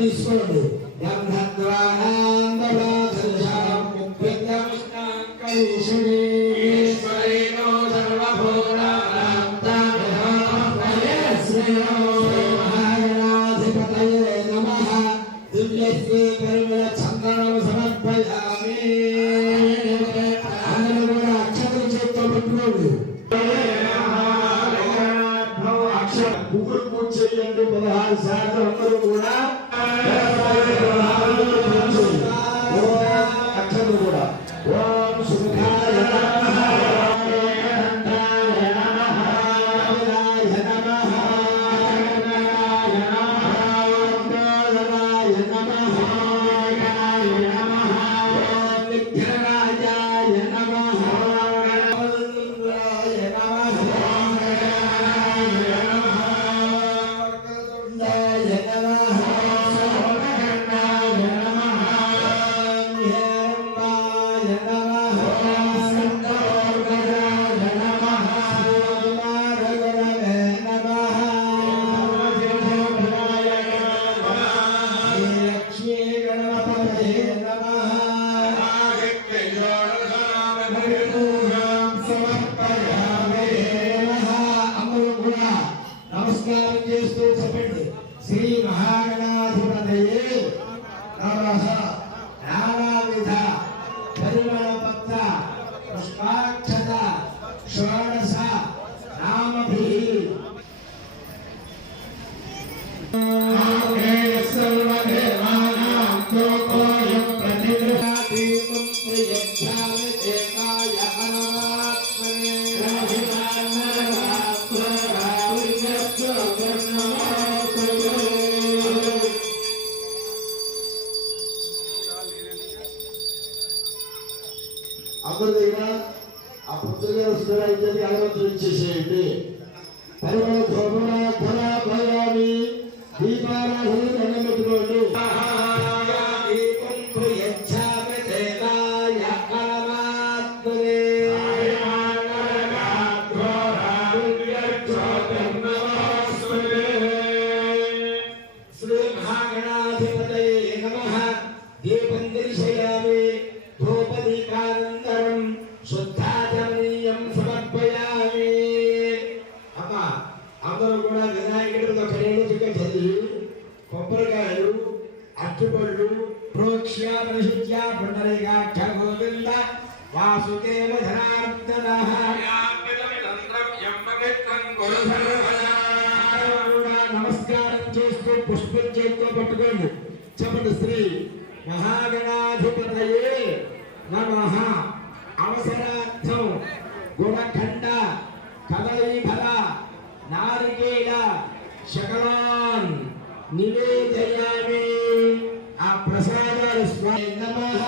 తీసుకోండి. పువ్వులు పూజ చేయండి 16 సార్లు అందరూ కూడా అక్షరం కూడా ఓం సుఖాయ నమస్కారం చేస్తూ చెప్పండి. శ్రీ మహాగణాధిపతయే నమః. నానావిధ పరిమళ పత్ర పుష్పాక్షత షోడశ నామభిః అందరి దగ్గర ఆ పుత్రుగా వస్తున్నైతే అగరత్తులు ఇచ్చేసేయండి. పరిమళ ధూపరాధనాభయామి దీపారాధన దండం పెట్టుకోండి. శ్రీ మహాగణాధిపతయే నమః. దీపం దర్శయామి. ధూపదీపానంతరం శుద్ధాచమనీయం సమర్పయామి. అమ్మ అందరూ కూడా వినాయకుడితో కరేణు చుక్క చల్లి కొబ్బరికాయలు అట్టుపళ్ళు ప్రోక్ష్య ప్రసిద్ధ్య పుండరీకాక్ష గోవింద వాసుదేవ ధనార్దన నమస్కారం చేస్తూ పుష్పం చేతితో పట్టుకోండి. చెప్పండి. శ్రీ మహాగణాధిపతయే నమః. అవసరార్థం గుణఖండ కదలీఫల నారికేళ శకలాన్ నివేదయామి. ఆ ప్రసాదాలు స్వామి నమః.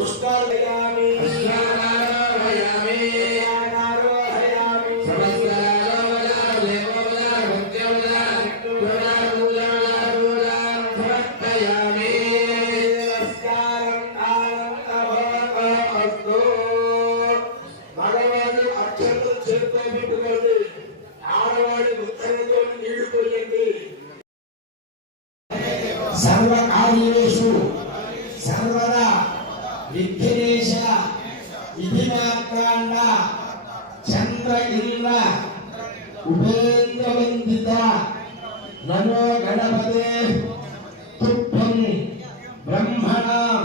पुष्पालयामि సర్వద విఘ్నేశ విధిమార్తాండ చంద్ర ఇంద్ర ఉపేంద్ర వందిత నమో గణపతే తుభ్యం బ్రహ్మణాం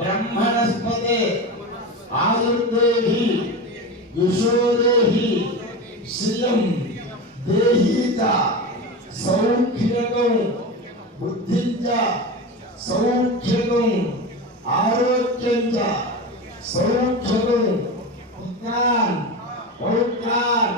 బ్రహ్మణస్పతే ఆయుర్దేహి యశోదేహి శ్రియం దేహీత సౌఖ్యకం బుద్ధించ సౌఖ్యకం ఆరోగ్యంచ సౌఖ్యకం పుత్రాన్ పౌత్రాన్